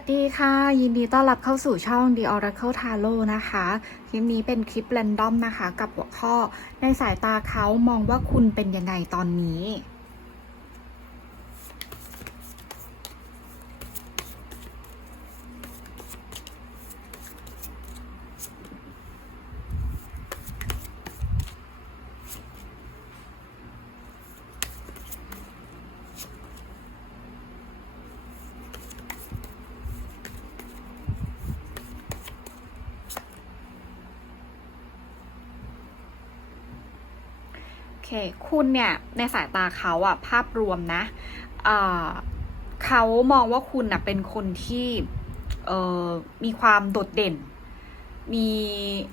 วัสดีค่ะ ยินดีต้อนรับเข้าสู่ช่อง The Oracle Tarot นะคะ คลิปนี้เป็นคลิปแรนดอมนะคะ กับหัวข้อในสายตาเขามองว่าคุณเป็นยังไงตอนนี้ เค คุณเนี่ยในสายตาเขาอะภาพรวมนะเขามองว่าคุณอะเป็นคนที่มีความโดดเด่น มี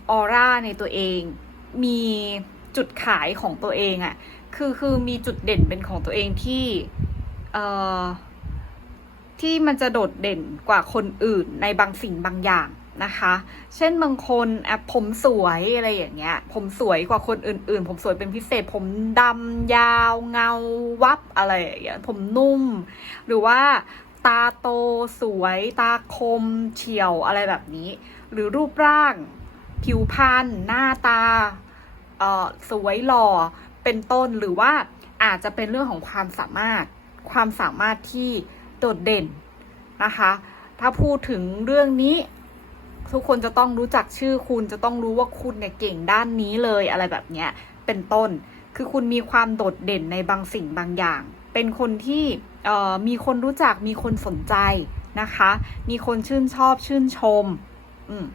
ออร่าในตัวเอง มีจุดขายของตัวเองอะคือคือมีจุดเด่นเป็นของตัวเองที่ที่มันจะโดดเด่นกว่าคนอื่นในบางสิ่งบางอย่าง นะคะ เช่นบางคนแอะผมสวยอะไรอย่างเงี้ย ผมสวยกว่าคนอื่น ๆ ผมสวยเป็นพิเศษ ผมดำยาวเงาวับอะไรอย่างเงี้ย ผมนุ่ม หรือว่าตาโตสวย ตาคมเฉียวอะไรแบบนี้ หรือรูปร่าง ผิวพรรณหน้าตาเอ่อสวยหล่อเป็นต้นหรือว่าอาจจะเป็นเรื่องของความสามารถ ความสามารถที่โดดเด่นนะคะ ถ้าพูดถึงเรื่องนี้ ทุกคนจะต้องรู้จักชื่อคุณจะต้องรู้ว่าคุณเนี่ยเก่งด้านนี้เลยอะไรแบบเนี้ยเป็นต้น คือคุณมีความโดดเด่นในบางสิ่งบางอย่าง เป็นคนที่มีคนรู้จักมีคนสนใจนะคะ มีคนชื่นชอบชื่นชมอืม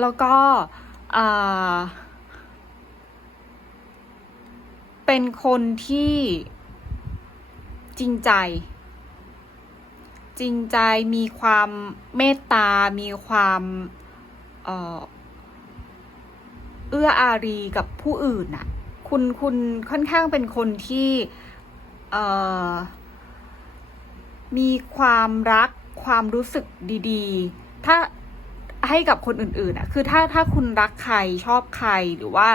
แล้วก็เป็นคนที่จริงใจ จริงใจมีความเมตตา มีความเอ,อเอื้ออารีกับผู้อื่นน่ะ คุณคุณค่อนข้างเป็นคนที่เออมีความรักความรู้สึกดี ๆ ถ้าให้กับคนอื่นๆอะ คือถ้าถ้าคุณรักใครชอบใครหรือว่า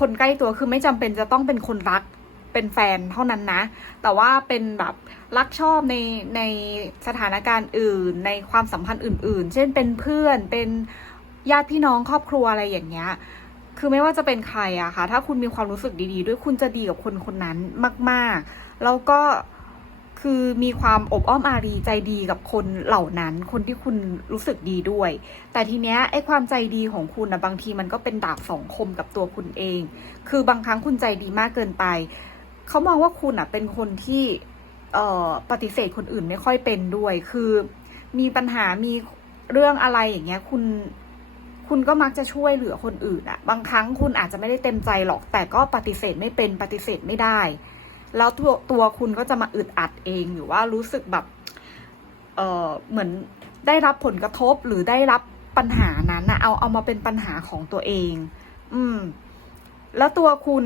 คนใกล้ตัวคือไม่จำเป็นจะต้องเป็นคนรัก เป็นแฟนเท่านั้นนะ แต่ว่าเป็นแบบรักชอบในในสถานการณ์อื่น ในความสัมพันธ์อื่น ๆ เช่นเป็นเพื่อนเป็นญาติพี่น้องครอบครัวอะไรอย่างเงี้ย คือไม่ว่าจะเป็นใครอะค่ะ ถ้าคุณมีความรู้สึกดีๆ ด้วยคุณจะดีกับคนคนนั้นมาก ๆ แล้วก็คือมีความอบอ้อมอารีใจดีกับคนเหล่านั้น คนที่คุณรู้สึกดีด้วย แต่ทีเนี้ยไอ้ความใจดีของคุณนะบางทีมันก็เป็นดาบสองคมกับตัวคุณเอง คือบางครั้งคุณใจดีมากเกินไป เขามองว่าคุณอะเป็นคนที่เอ่อปฏิเสธคนอื่นไม่ค่อยเป็นด้วย คือมีปัญหามีเรื่องอะไรอย่างเงี้ย คุณ คุณก็มักจะช่วยเหลือคนอื่นอะบางครั้งคุณอาจจะไม่ได้เต็มใจหรอก แต่ก็ปฏิเสธไม่เป็นปฏิเสธไม่ได้ แล้วตัวตัวคุณก็จะมาอึดอัดเองหรือว่ารู้สึกแบบ เออเหมือนได้รับผลกระทบหรือได้รับปัญหานั้นนะเอาเอามาเป็นปัญหาของตัวเอง อืม แล้วตัวคุณ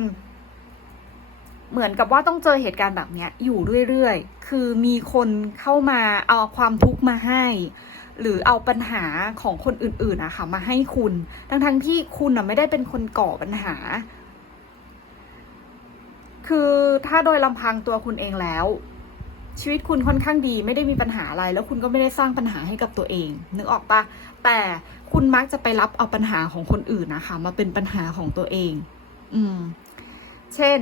เหมือนกับว่าต้องเจอเหตุการณ์แบบเนี้ยอยู่เรื่อยๆ คือมีคนเข้ามาเอาความทุกข์มาให้ หรือเอาปัญหาของคนอื่นๆนะคะมาให้คุณ ทั้งๆที่คุณน่ะไม่ได้เป็นคนก่อปัญหา คือถ้าโดยลำพังตัวคุณเองแล้ว ชีวิตคุณค่อนข้างดี ไม่ได้มีปัญหาอะไร แล้วคุณก็ไม่ได้สร้างปัญหาให้กับตัวเอง นึกออกปะแต่คุณมักจะไปรับเอาปัญหาของคนอื่นนะคะ มาเป็นปัญหาของตัวเอง อืม เช่น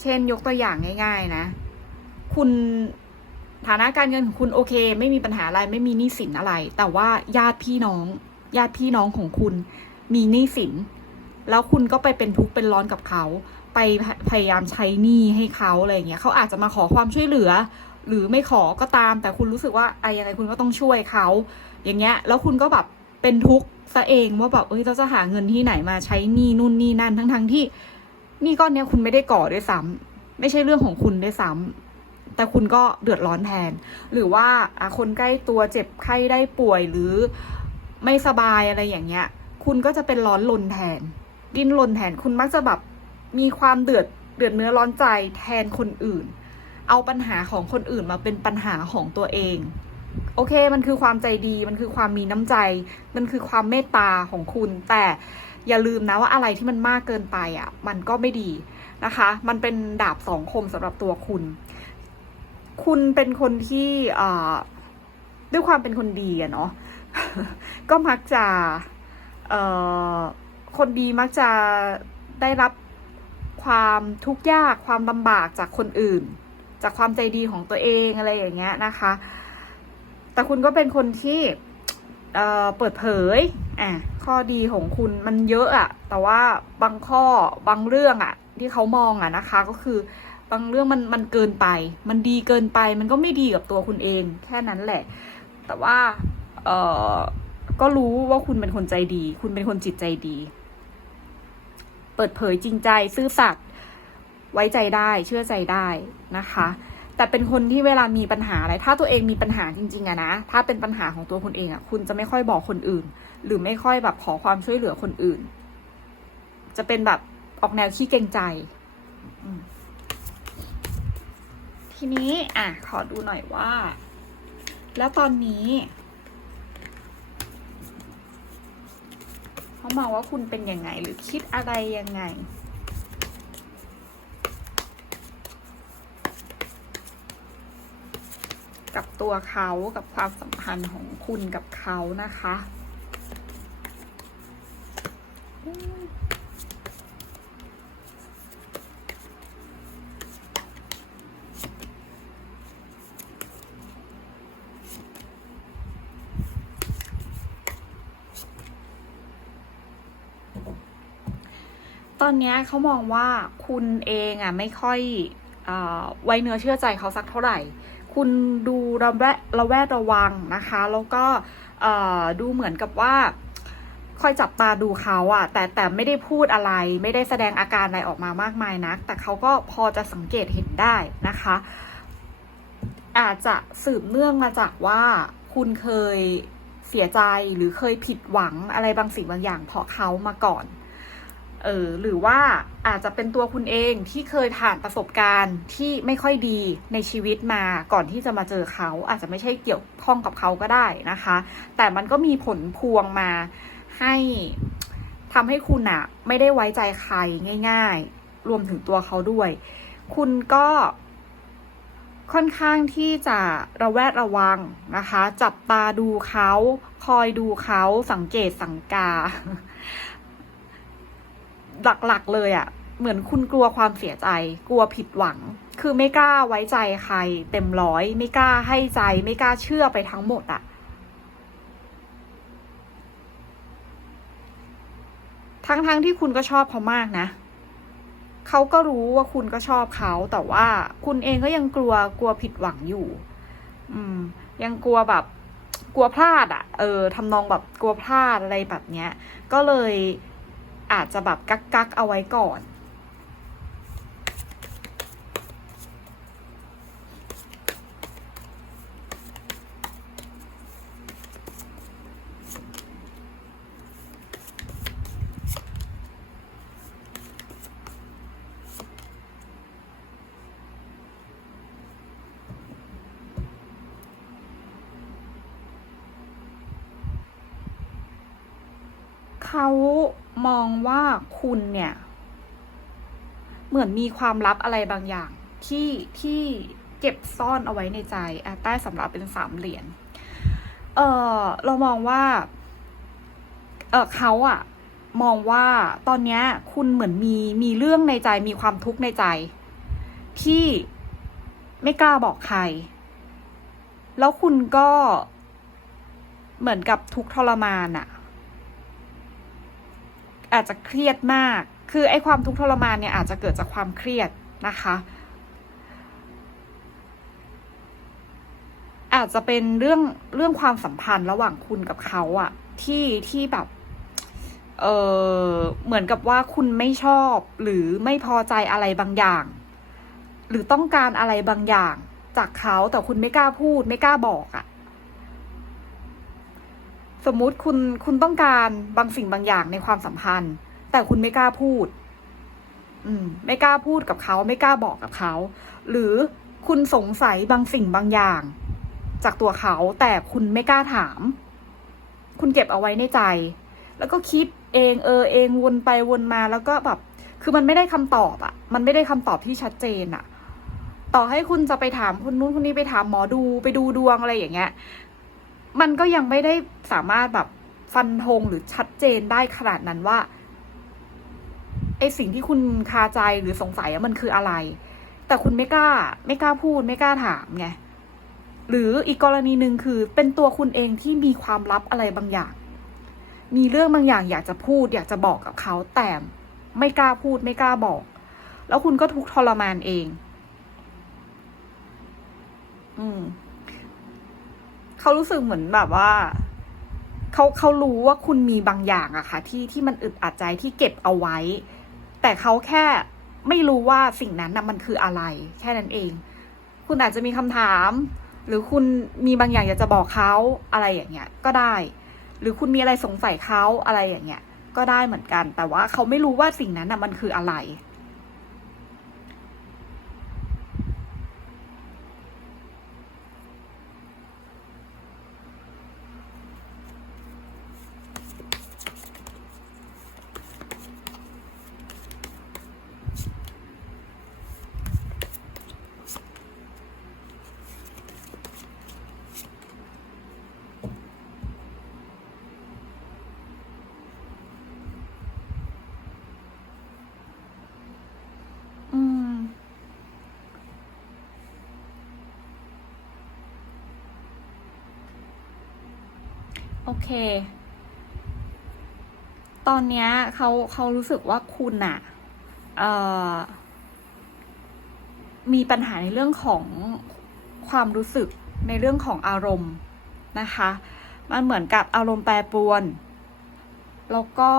เช่นยกตัวอย่างง่าย ๆ นะ คุณฐานะการเงินของคุณโอเค ไม่มีปัญหาอะไรไม่มีหนี้สินอะไร แต่ว่าญาติพี่น้อง ญาติพี่น้องของคุณมีหนี้สิน แล้วคุณก็ไปเป็นทุกข์เป็นร้อนกับเขา ไปพยายามใช้หนี้ให้เขาอะไรอย่างเงี้ยเขาอาจจะมาขอความช่วยเหลือ หรือไม่ขอก็ตาม แต่คุณรู้สึกว่าไอ้ยังไงคุณก็ต้องช่วยเขา อย่างเงี้ย แล้วคุณก็แบบเป็นทุกข์ซะเองว่าแบบเอ้ยเราจะหาเงินที่ไหนมาใช้หนี้นู่นนี่นั่นทั้งๆที่ นี่ก้อนเนี้ยคุณไม่ได้ก่อด้วยซ้ำไม่ใช่เรื่องของคุณด้วยซ้ำแต่คุณก็เดือดร้อนแทน หรือว่าคนใกล้ตัวเจ็บไข้ได้ป่วยหรือไม่สบายอะไรอย่างเงี้ย คุณก็จะเป็นร้อนลนแทน ดิ้นรนแทนคุณมักจะแบบมีความเดือดเดือดเนื้อร้อนใจแทนคนอื่น เอาปัญหาของคนอื่นมาเป็นปัญหาของตัวเอง โอเค มันคือความใจดี มันคือความมีน้ำใจ มันคือความเมตตาของคุณ แต่ อย่าลืมนะว่าอะไรที่มันมากเกินไปอะ มันก็ไม่ดีนะคะ มันเป็นดาบสองคมสำหรับตัวคุณ คุณเป็นคนที่ด้วยความเป็นคนดีอะเนาะก็มักจะคนดีมักจะได้รับความทุกข์ยากความลำบากจากคนอื่น จากความใจดีของตัวเองอะไรอย่างเงี้ยนะคะ แต่คุณก็เป็นคนที่เเปิดเผยอะ ข้อดีของคุณมันเยอะอะแต่ว่าบางข้อบางเรื่องอะที่เขามองอะนะคะ ก็คือบางเรื่องมันมันเกินไป มันดีเกินไป มันก็ไม่ดีกับตัวคุณเอง แค่นั้นแหละ แต่ว่าเออก็รู้ว่าคุณเป็นคนใจดี คุณเป็นคนจิตใจดี เปิดเผยจริงใจซื่อสัตย์ไว้ใจได้เชื่อใจได้นะคะ แต่เป็นคนที่เวลามีปัญหาอะไร ถ้าตัวเองมีปัญหาจริงๆอะนะ ถ้าเป็นปัญหาของตัวคุณเองอะคุณจะไม่ค่อยบอกคนอื่น หรือไม่ค่อยแบบขอความช่วยเหลือคนอื่น จะเป็นแบบออกแนวขี้เกรงใจ ทีนี้ อะ ขอดูหน่อยว่า แล้วตอนนี้เขามองว่าคุณเป็นยังไงหรือคิดอะไรยังไงกับตัวเขากับความสัมพันธ์ของคุณกับเขานะคะ ตอนนี้เขามองว่าคุณเองอะไม่ค่อยอไว้เนื้อเชื่อใจเขาสักเท่าไหร่ คุณดูระแวดระแวดระวังนะคะ แล้วก็ดูเหมือนกับว่าคอยจับตาดูเขาอะแต่แต่ไม่ได้พูดอะไร ไม่ได้แสดงอาการอะไรออกมามากมายนัก แต่เขาก็พอจะสังเกตเห็นได้นะคะ อาจจะสืบเนื่องมาจากว่าคุณเคยเสียใจหรือเคยผิดหวังอะไรบางสิ่งบางอย่างเพราะเขามาก่อน เออหรือว่าอาจจะเป็นตัวคุณเองที่เคยผ่านประสบการณ์ที่ไม่ค่อยดีในชีวิตมาก่อนที่จะมาเจอเขา อาจจะไม่ใช่เกี่ยวข้องกับเขาก็ได้นะคะ แต่มันก็มีผลพวงมาให้ทำให้คุณอะไม่ได้ไว้ใจใครง่าย ๆ รวมถึงตัวเขาด้วย คุณก็ค่อนข้างที่จะระแวดระวังนะคะ จับตาดูเขา คอยดูเขาสังเกตสังกา หลักๆเลยอะ่ะ เหมือนคุณกลัวความเสียใจ กลัวผิดหวัง คือไม่กล้าไว้ใจใคร เต็มร้อย ไม่กล้าให้ใจ ไม่กล้าเชื่อไปทั้งหมดอะ่ะ ทั้งๆทที่คุณก็ชอบเขามากนะเขาก็รู้ว่าคุณก็ชอบเขาแต่ว่าคุณเองก็ยังกลัวกลัวผิดหวังอยู่ อืม ยังกลัวแบบกลัวพลาดอะ่ะ เออทำนองแบบกลัวพลาดอะไรแบบเนี้ย ก็เลย อาจจะแบบกักกักเอาไว้ก่อนเขา มองว่าคุณเนี่ย เหมือนมีความลับอะไรบางอย่าง ที่ที่เก็บซ่อนเอาไว้ในใจอะใต้สำหรับเป็นสามเหรียญเออเรามองว่าเออเขาอะมองว่าตอนเนี้ยคุณเหมือนมีมีเรื่องในใจมีความทุกข์ในใจ ที่ไม่กล้าบอกใคร แล้วคุณก็เหมือนกับทุกข์ทรมานอะ อาจจะเครียดมาก คือไอ้ความทุกข์ทรมานเนี่ยอาจจะเกิดจากความเครียดนะคะ อาจจะเป็นเรื่องเรื่องความสัมพันธ์ระหว่างคุณกับเขาอะที่ที่แบบเออเหมือนกับว่าคุณไม่ชอบหรือไม่พอใจอะไรบางอย่าง หรือต้องการอะไรบางอย่างจากเขาแต่คุณไม่กล้าพูด ไม่กล้าบอกอะ สมมุติคุณคุณต้องการบางสิ่งบางอย่างในความสัมพันธ์ แต่คุณไม่กล้าพูด อืม ไม่กล้าพูดกับเขา ไม่กล้าบอกกับเขา หรือคุณสงสัยบางสิ่งบางอย่าง จากตัวเขาแต่คุณไม่กล้าถาม คุณเก็บเอาไว้ในใจ แล้วก็คิดเองเออเองวนไปวนมาแล้วก็แบบ คือมันไม่ได้คำตอบอะมันไม่ได้คำตอบที่ชัดเจนอะต่อให้คุณจะไปถามคนนู้นคนนี้ไปถามหมอดูไปดูดวงอะไรอย่างเงี้ย มันก็ยังไม่ได้ สามารถแบบฟันธงหรือชัดเจนได้ขนาดนั้นว่าไอสิ่งที่คุณคาใจหรือสงสัยมันคืออะไร แต่คุณไม่กล้า ไม่กล้าพูด ไม่กล้าถามไงหรืออีกกรณีหนึ่งคือเป็นตัวคุณเองที่มีความลับอะไรบางอย่าง มีเรื่องบางอย่างอยากจะพูด อยากจะบอกกับเขาแต่ไม่กล้าพูดไม่กล้าบอก แล้วคุณก็ทุกข์ทรมานเอง อืมเขารู้สึกเหมือนแบบว่า เขาเขารู้ว่าคุณมีบางอย่างอะค่ะ ที่ที่มันอึดอัดใจที่เก็บเอาไว้ แต่เขาแค่ไม่รู้ว่าสิ่งนั้นนะมันคืออะไร แค่นั้นเอง คุณอาจจะมีคำถาม หรือคุณมีบางอย่างอยากจะบอกเขาอะไรอย่างเงี้ย ก็ได้ หรือคุณมีอะไรสงสัยเขาอะไรอย่างเงี้ย ก็ได้เหมือนกัน แต่ว่าเขาไม่รู้ว่าสิ่งนั้นนะมันคืออะไร โอเค ตอนเนี้ยเขาเขารู้สึกว่าคุณอะเอ่อ มีปัญหาในเรื่องของความรู้สึกในเรื่องของอารมณ์นะคะ มันเหมือนกับอารมณ์แปรปรวน แล้วก็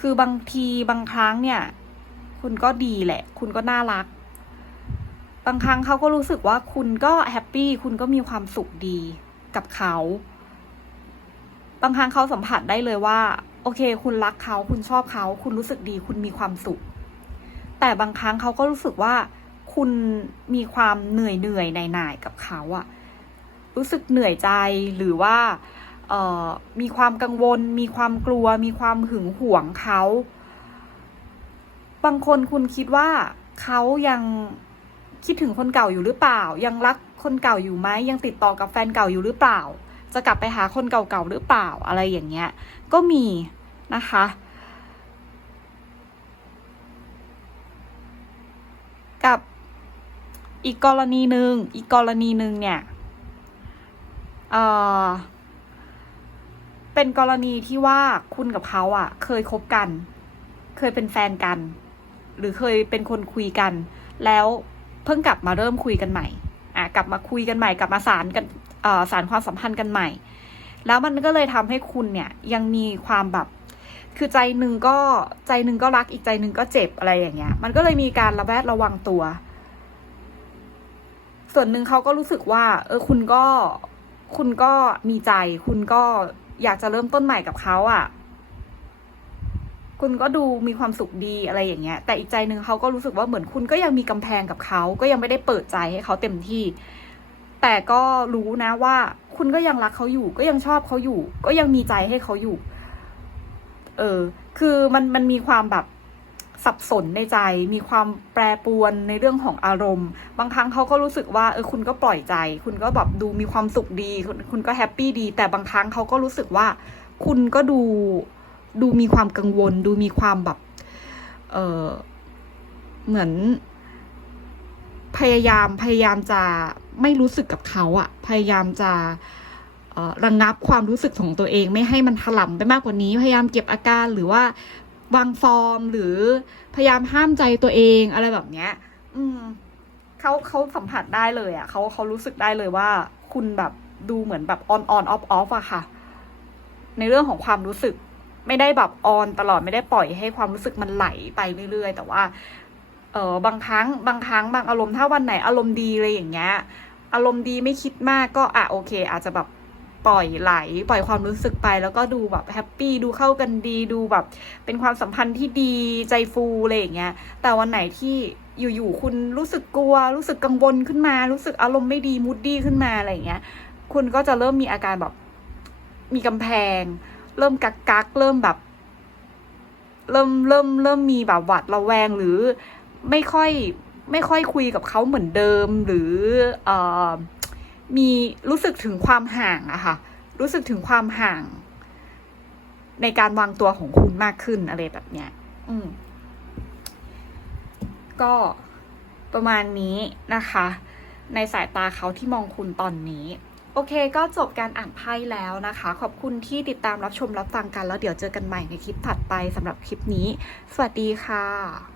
คือบางทีบางครั้งเนี่ย คุณก็ดีแหละ คุณก็น่ารัก บางครั้งเขาก็รู้สึกว่าคุณก็แฮปปี้ คุณก็มีความสุขดีกับเขา บางครั้งเขาสัมผัสได้เลยว่า โอเค คุณรักเขาคุณชอบเขาคุณรู้สึกดีคุณมีความสุข แต่บางครั้งเขาก็รู้สึกว่าคุณมีความเหนื่อยเหนื่อยหน่ายกับเขาอะรู้สึกเหนื่อยใจหรือว่าเออมีความกังวล มีความกลัว มีความหึงหวงเขา บางคนคุณคิดว่าเขายังคิดถึงคนเก่าอยู่หรือเปล่า ยังรักคนเก่าอยู่ไหมยังติดต่อกับแฟนเก่าอยู่หรือเปล่า จะกลับไปหาคนเก่าๆหรือเปล่าอะไรอย่างเงี้ย ก็มีนะคะ กับอีกกรณีหนึ่งอีกกรณีหนึ่งเนี่ยเออเป็นกรณีที่ว่าคุณกับเขาอะเคยคบกัน เคยเป็นแฟนกัน หรือเคยเป็นคนคุยกัน แล้วเพิ่งกลับมาเริ่มคุยกันใหม่ อะ กลับมาคุยกันใหม่ กลับมาสารกัน สารความสัมพันธ์กันใหม่ แล้วมันก็เลยทำให้คุณเนี่ยยังมีความแบบคือใจหนึ่งก็ใจหนึ่งก็รักอีกใจหนึ่งก็เจ็บอะไรอย่างเงี้ย มันก็เลยมีการระแวดระวังตัว ส่วนหนึ่งเขาก็รู้สึกว่า เออคุณก็คุณก็มีใจ คุณก็อยากจะเริ่มต้นใหม่กับเขาอะ่ะ คุณก็ดูมีความสุขดีอะไรอย่างเงี้ย แต่อีกใจหนึ่งเขาก็รู้สึกว่าเหมือนคุณก็ยังมีกำแพงกับเขา ก็ยังไม่ได้เปิดใจให้เขาเต็มที่ แต่ก็รู้นะว่า คุณก็ยังรักเขาอยู่ ก็ยังชอบเขาอยู่ ก็ยังมีใจให้เขาอยู่ เออ คือมันมันมีความแบบสับสนในใจ มีความแปรปรวนในเรื่องของอารมณ์ บางครั้งเขาก็รู้สึกว่าเออคุณก็ปล่อยใจ คุณก็แบบดูมีความสุขดี คุณคุณก็แฮปปี้ดี แต่บางครั้งเขาก็รู้สึกว่า คุณก็ดูดูมีความกังวล ดูมีความแบบ เออเหมือน พยายามพยายามจะไม่รู้สึกกับเขาอะพยายามจะระงงับความรู้สึกของตัวเอง ไม่ให้มันถล่มไปมากกว่านี้ พยายามเก็บอาการหรือว่าวางฟอร์มหรือพยายามห้ามใจตัวเองอะไรแบบเนี้ย อืมเขาเขาสัมผัสได้เลยอะ่ะเขาเขารู้สึกได้เลยว่า คุณแบบดูเหมือนแบบออนออนออฟออฟอะค่ะ ในเรื่องของความรู้สึก ไม่ได้แบบออนตลอดไม่ได้ปล่อยให้ความรู้สึกมันไหลไปเรื่อยๆ แต่ว่า เออบางครั้งบางครั้งบางอารมณ์ถ้าวันไหนอารมณ์ดีอะไรอย่างเงี้ยอารมณ์ดีไม่คิดมากก็อะโอเค อาจจะแบบปล่อยไหล ปล่อยความรู้สึกไป แล้วก็ดูแบบแฮปปี้ดูเข้ากันดีดูแบบ เป็นความสัมพันธ์ที่ดีใจฟูอะไรอย่างเงี้ยแต่วันไหนที่อยู่ๆคุณรู้สึกกลัว รู้สึกกังวลขึ้นมา รู้สึกอารมณ์ไม่ดีมูดดี้ขึ้นมาอะไรอย่างเงี้ย คุณก็จะเริ่มมีอาการแบบ มีกำแพง เริ่มกักกักเริ่มแบบ เริ่มเริ่มเริ่มมีแบบหวัดระแวงหรือ ไม่ค่อยไม่ค่อยคุยกับเขาเหมือนเดิมหรือเอ่อมีรู้สึกถึงความห่างอะค่ะ รู้สึกถึงความห่าง ในการวางตัวของคุณมากขึ้นอะไรแบบเนี้ย อืม ก็ประมาณนี้นะคะ ในสายตาเขาที่มองคุณตอนนี้ โอเค ก็จบการอ่านไพ่แล้วนะคะ ขอบคุณที่ติดตามรับชมรับฟังกัน แล้วเดี๋ยวเจอกันใหม่ในคลิปถัดไปสำหรับคลิปนี้ สวัสดีค่ะ